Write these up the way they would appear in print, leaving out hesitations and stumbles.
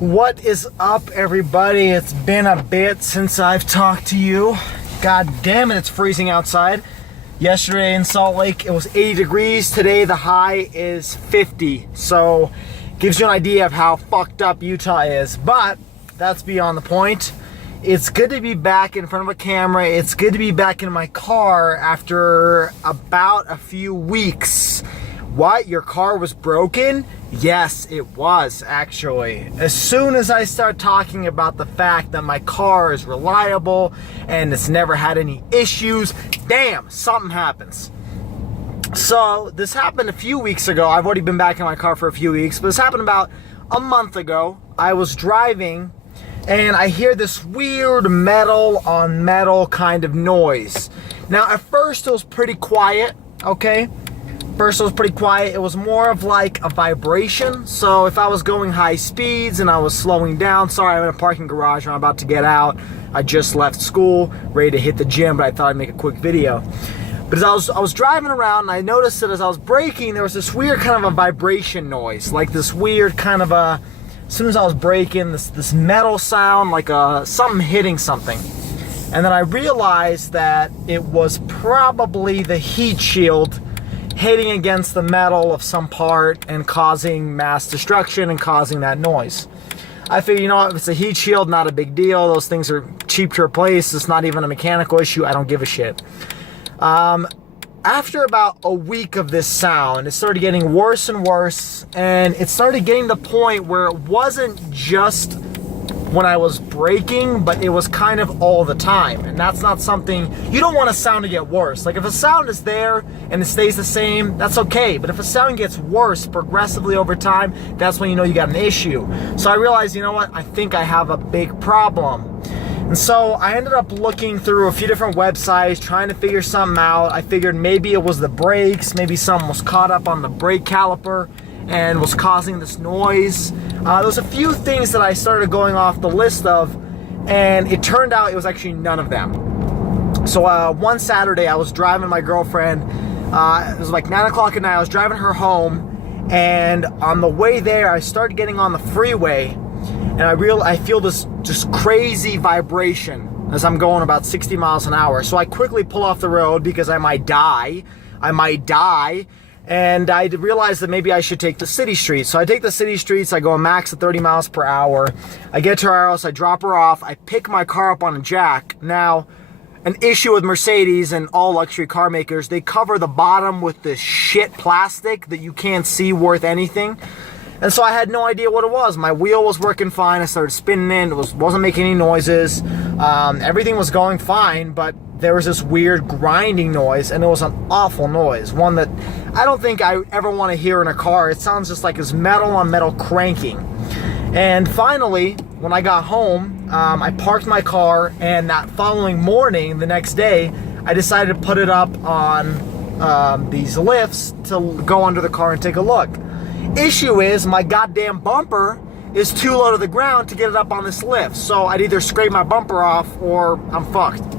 What is up, everybody? It's been a bit since I've talked to you. God damn it, it's freezing outside. Yesterday in Salt Lake, it was 80 degrees. Today, the high is 50. So, gives you an idea of how fucked up Utah is. But, that's beyond the point. It's good to be back in front of a camera. It's good to be back in my car after about a few weeks. What? Your car was broken? Yes, it was, actually. As soon as I start talking about the fact that my car is reliable and it's never had any issues, damn, something happens. So, this happened a few weeks ago. I've already been back in my car for a few weeks, but this happened about a month ago. I was driving and I hear this weird metal on metal kind of noise. Now, at first it was pretty quiet, okay? First it was pretty quiet. It was more of like a vibration. So if I was going high speeds and I was slowing down, sorry, I'm in a parking garage and I'm about to get out. I just left school, ready to hit the gym, but I thought I'd make a quick video. But as I was driving around and I noticed that as I was braking, there was this weird kind of a vibration noise. Like this weird kind of a, as soon as I was braking, this metal sound, like something hitting something. And then I realized that it was probably the heat shield hitting against the metal of some part and causing mass destruction and causing that noise. I figured, you know what, if it's a heat shield, not a big deal. Those things are cheap to replace. It's not even a mechanical issue. I don't give a shit. After about a week of this sound, it started getting worse and worse, and it started getting to the point where it wasn't just when I was braking, but it was kind of all the time. And that's not something, you don't want a sound to get worse. Like if a sound is there and it stays the same, that's okay. But if a sound gets worse progressively over time, that's when you know you got an issue. So I realized, you know what, I think I have a big problem. And so I ended up looking through a few different websites, trying to figure something out. I figured maybe it was the brakes, maybe something was caught up on the brake caliper and was causing this noise. There was a few things that I started going off the list of, and it turned out it was actually none of them. So one Saturday I was driving my girlfriend, it was like 9 o'clock at night, I was driving her home, and on the way there I started getting on the freeway, and I feel this just crazy vibration as I'm going about 60 miles an hour. So I quickly pull off the road because I might die. And I realized that maybe I should take the city streets. So I take the city streets, I go a max of 30 miles per hour. I get to her house, I drop her off, I pick my car up on a jack. Now, an issue with Mercedes and all luxury car makers, they cover the bottom with this shit plastic that you can't see worth anything. And so I had no idea what it was. My wheel was working fine, I started spinning in, wasn't making any noises. Everything was going fine, but there was this weird grinding noise, and it was an awful noise. One that I don't think I ever want to hear in a car. It sounds just like it's metal on metal cranking. And finally, when I got home, I parked my car, and that following morning, the next day, I decided to put it up on these lifts to go under the car and take a look. Issue is, my goddamn bumper is too low to the ground to get it up on this lift. So I'd either scrape my bumper off or I'm fucked.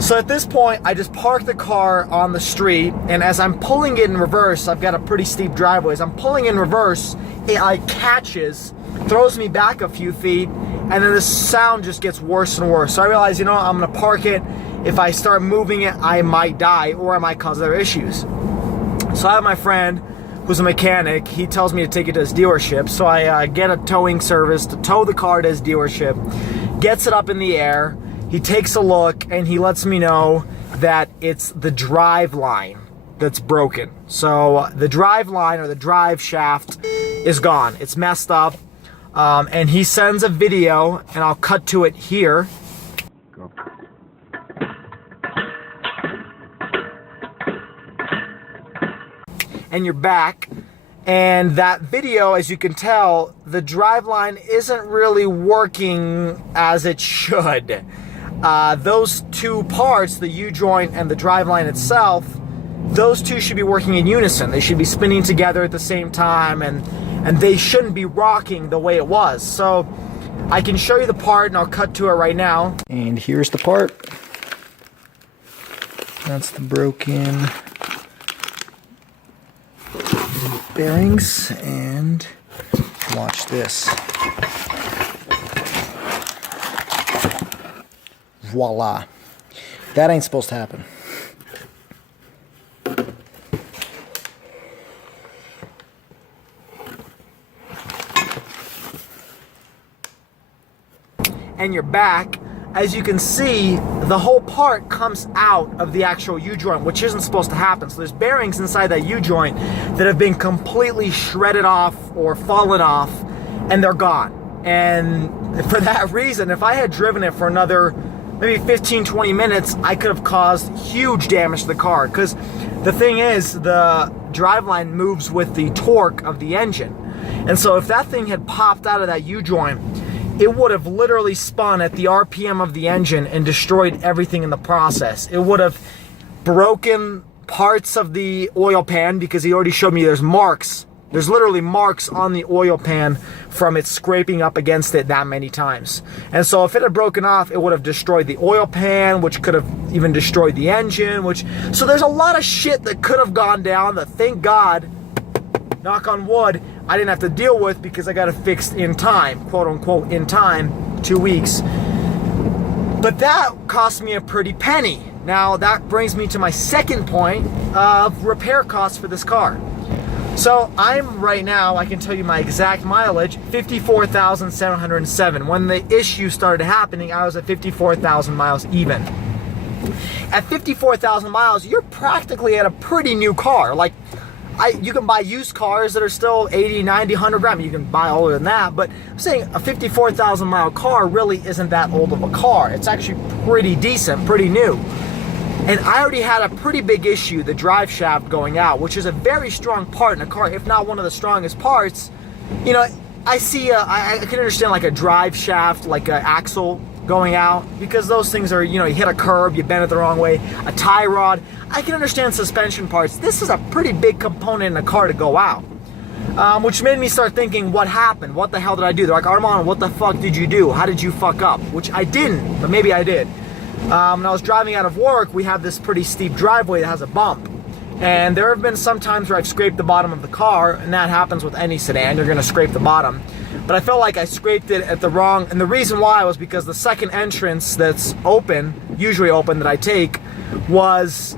So at this point, I just park the car on the street, and as I'm pulling it in reverse, I've got a pretty steep driveway. As I'm pulling in reverse, it like catches, throws me back a few feet, and then the sound just gets worse and worse. So I realize, you know what, I'm gonna park it. If I start moving it, I might die, or I might cause other issues. So I have my friend who's a mechanic. He tells me to take it to his dealership. So I get a towing service to tow the car to his dealership, gets it up in the air. He takes a look and he lets me know that it's the Driveline that's broken. So the Driveline, or the drive shaft, is gone. It's messed up. And he sends a video, and I'll cut to it here. Go. And you're back. And that video, as you can tell, the Driveline isn't really working as it should. Those two parts, the U-joint and the Driveline itself, those two should be working in unison. They should be spinning together at the same time, and they shouldn't be rocking the way it was. So I can show you the part, and I'll cut to it right now. And here's the part. That's the broken bearings, and Watch this. Voila. That ain't supposed to happen. And you're back. As you can see, the whole part comes out of the actual U-joint, which isn't supposed to happen. So there's bearings inside that U-joint that have been completely shredded off or fallen off, and they're gone. And for that reason, if I had driven it for another maybe 15, 20 minutes, I could have caused huge damage to the car. Because the thing is, the driveline moves with the torque of the engine. And so if that thing had popped out of that U-joint, it would have literally spun at the RPM of the engine and destroyed everything in the process. It would have broken parts of the oil pan, because he already showed me there's marks. There's literally marks on the oil pan from it scraping up against it that many times. And so if it had broken off, it would have destroyed the oil pan, which could have even destroyed the engine, so there's a lot of shit that could have gone down that, thank God, knock on wood, I didn't have to deal with, because I got it fixed in time, quote unquote in time, 2 weeks. But that cost me a pretty penny. Now that brings me to my second point of repair costs for this car. So I'm right now, I can tell you my exact mileage, 54,707. When the issue started happening, I was at 54,000 miles even. At 54,000 miles, you're practically at a pretty new car. Like, you can buy used cars that are still 80, 90, 100 grand. You can buy older than that, but I'm saying a 54,000 mile car really isn't that old of a car. It's actually pretty decent, pretty new. And I already had a pretty big issue, the drive shaft going out, which is a very strong part in a car, if not one of the strongest parts. You know, I can understand like a drive shaft, like an axle going out, because those things are, you know, you hit a curb, you bend it the wrong way, a tie rod. I can understand suspension parts. This is a pretty big component in a car to go out, which made me start thinking, what happened? What the hell did I do? They're like, Armand, what the fuck did you do? How did you fuck up? Which I didn't, but maybe I did. When I was driving out of work, we have this pretty steep driveway that has a bump. And there have been some times where I've scraped the bottom of the car, and that happens with any sedan, you're gonna scrape the bottom. But I felt like I scraped it at the wrong, and the reason why was because the second entrance that's open, usually open, that I take, was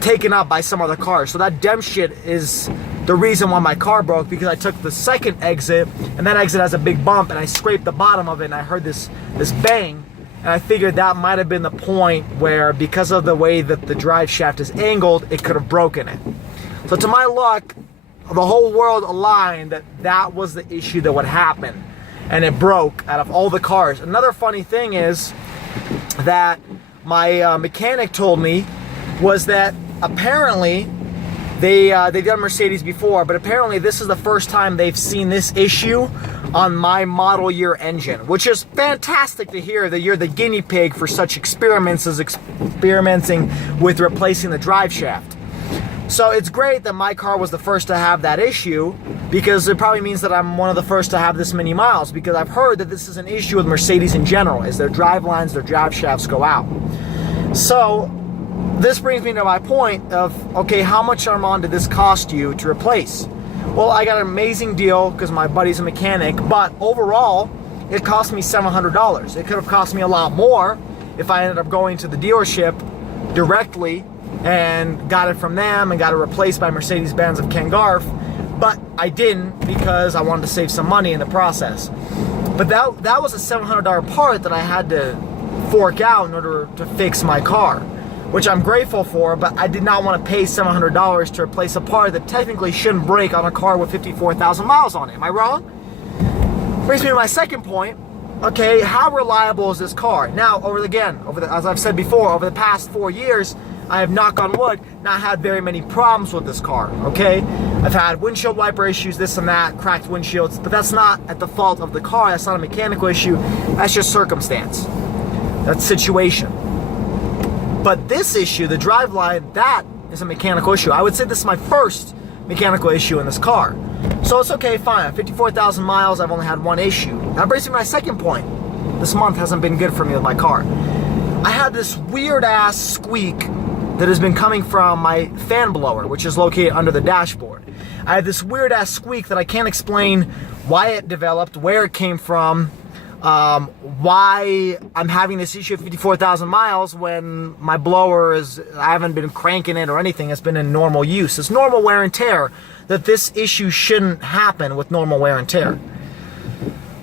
taken up by some other car. So that damn shit is the reason why my car broke, because I took the second exit, and that exit has a big bump, and I scraped the bottom of it, and I heard this bang, and I figured that might have been the point where, because of the way that the drive shaft is angled, it could have broken it. So to my luck, the whole world aligned that that was the issue that would happen, and it broke out of all the cars. Another funny thing is that my mechanic told me was that apparently they've done Mercedes before, but apparently this is the first time they've seen this issue on my model year engine, which is fantastic to hear that you're the guinea pig for such experiments as experimenting with replacing the drive shaft. So it's great that my car was the first to have that issue, because it probably means that I'm one of the first to have this many miles, because I've heard that this is an issue with Mercedes in general, is their drive lines, their drive shafts go out. So this brings me to my point of, okay, how much, Armand, did this cost you to replace? Well, I got an amazing deal because my buddy's a mechanic, but overall, it cost me $700. It could have cost me a lot more if I ended up going to the dealership directly and got it from them and got it replaced by Mercedes-Benz of Ken Garff, but I didn't, because I wanted to save some money in the process. But that was a $700 part that I had to fork out in order to fix my car, which I'm grateful for, but I did not want to pay $700 to replace a part that technically shouldn't break on a car with 54,000 miles on it. Am I wrong? Brings me to my second point. Okay, how reliable is this car? Now, as I've said before, over the past 4 years, I have, knock on wood, not had very many problems with this car, okay? I've had windshield wiper issues, this and that, cracked windshields, but that's not at the fault of the car. That's not a mechanical issue. That's just circumstance. That's situation. But this issue, the driveline, that is a mechanical issue. I would say this is my first mechanical issue in this car. So it's okay, fine. 54,000 miles, I've only had one issue. That brings me to my second point. This month hasn't been good for me with my car. I had this weird ass squeak that has been coming from my fan blower, which is located under the dashboard. I have this weird ass squeak that I can't explain why it developed, where it came from, why I'm having this issue at 54,000 miles when my blower I haven't been cranking it or anything. It's been in normal use. It's normal wear and tear, that this issue shouldn't happen with normal wear and tear.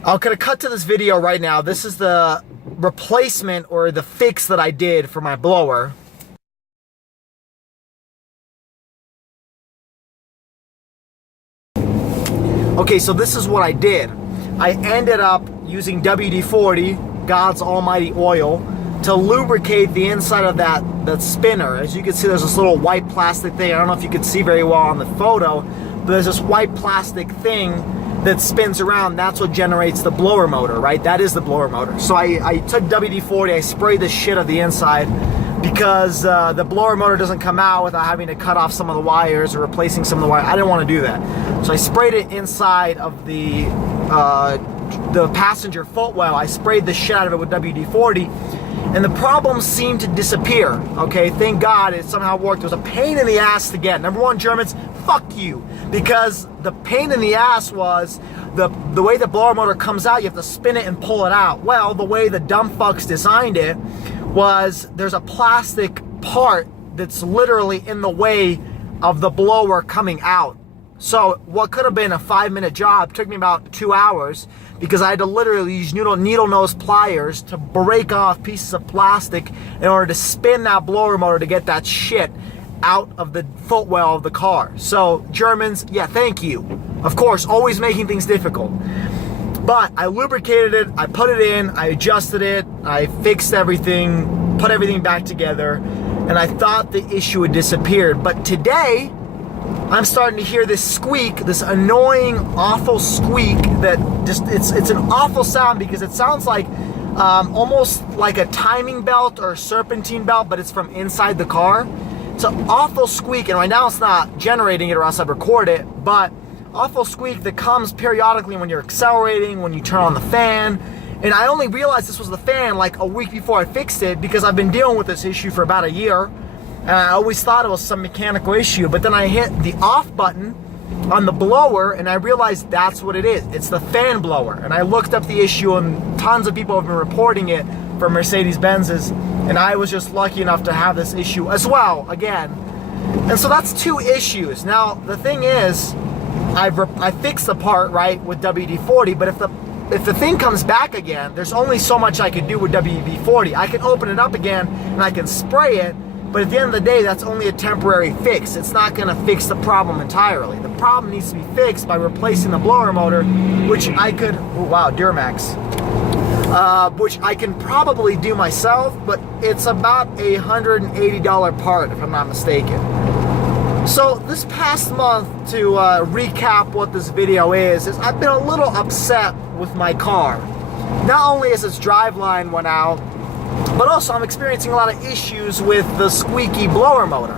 I'm gonna cut to this video right now. This is the replacement or the fix that I did for my blower. Okay, so this is what I did. I ended up using WD-40, God's almighty oil, to lubricate the inside of that spinner. As you can see, there's this little white plastic thing. I don't know if you can see very well on the photo, but there's this white plastic thing that spins around. That's what generates the blower motor, right? That is the blower motor. So I took WD-40, I sprayed the shit of the inside, because the blower motor doesn't come out without having to cut off some of the wires or replacing some of the wires. I didn't want to do that. So I sprayed it inside of the passenger footwell. I sprayed the shit out of it with WD-40, and the problem seemed to disappear. Okay, thank God it somehow worked. It was a pain in the ass to get. Number one, Germans, fuck you. Because the pain in the ass was the way the blower motor comes out, you have to spin it and pull it out. Well, the way the dumb fucks designed it was there's a plastic part that's literally in the way of the blower coming out. So what could have been a 5-minute job took me about 2 hours, because I had to literally use needle nose pliers to break off pieces of plastic in order to spin that blower motor to get that shit out of the footwell of the car. So Germans, yeah, thank you. Of course, always making things difficult. But I lubricated it, I put it in, I adjusted it, I fixed everything, put everything back together, and I thought the issue had disappeared. But today, I'm starting to hear this squeak, this annoying, awful squeak that just, it's an awful sound, because it sounds like almost like a timing belt or a serpentine belt, but it's from inside the car. It's an awful squeak, and right now it's not generating it or else I'd record it, but awful squeak that comes periodically when you're accelerating, when you turn on the fan. And I only realized this was the fan like a week before I fixed it, because I've been dealing with this issue for about a year, and I always thought it was some mechanical issue. But then I hit the off button on the blower and I realized that's what it is. It's the fan blower. And I looked up the issue, and tons of people have been reporting it for Mercedes-Benz's, and I was just lucky enough to have this issue as well again. And so that's 2 issues. Now the thing is, I fixed the part, right, with WD-40, but if the thing comes back again, there's only so much I can do with WD-40. I can open it up again and I can spray it, but at the end of the day, that's only a temporary fix. It's not gonna fix the problem entirely. The problem needs to be fixed by replacing the blower motor, which I could, oh wow, Duramax, which I can probably do myself, but it's about a $180 part if I'm not mistaken. So this past month, to recap what this video is I've been a little upset with my car. Not only is its driveline went out, but also I'm experiencing a lot of issues with the squeaky blower motor.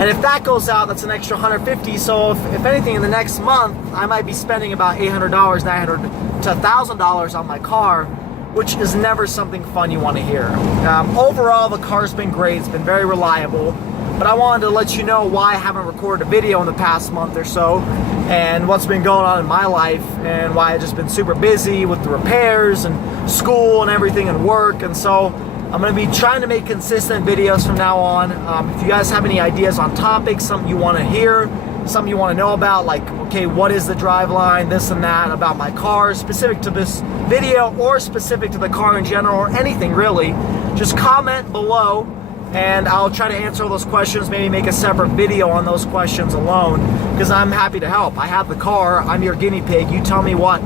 And if that goes out, that's an extra $150. So if anything, in the next month, I might be spending about $800, $900 to $1,000 on my car, which is never something fun you want to hear. Overall, the car's been great. It's been very reliable. But I wanted to let you know why I haven't recorded a video in the past month or so, and what's been going on in my life, and why I've just been super busy with the repairs and school and everything and work. And so I'm going to be trying to make consistent videos from now on. If you guys have any ideas on topics, something you want to hear, something you want to know about, like, okay, what is the driveline, this and that, about my car, specific to this video or specific to the car in general, or anything really, just comment below, and I'll try to answer all those questions, maybe make a separate video on those questions alone, because I'm happy to help. I have the car, I'm your guinea pig. You tell me what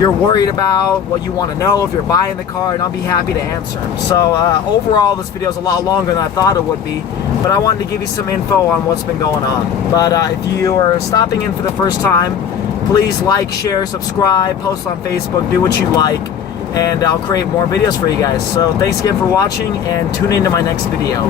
you're worried about, what you want to know if you're buying the car, and I'll be happy to answer. So overall, this video is a lot longer than I thought it would be, but I wanted to give you some info on what's been going on. But if you are stopping in for the first time, please like, share, subscribe, post on Facebook, do what you like, and I'll create more videos for you guys. So thanks again for watching, and tune into my next video.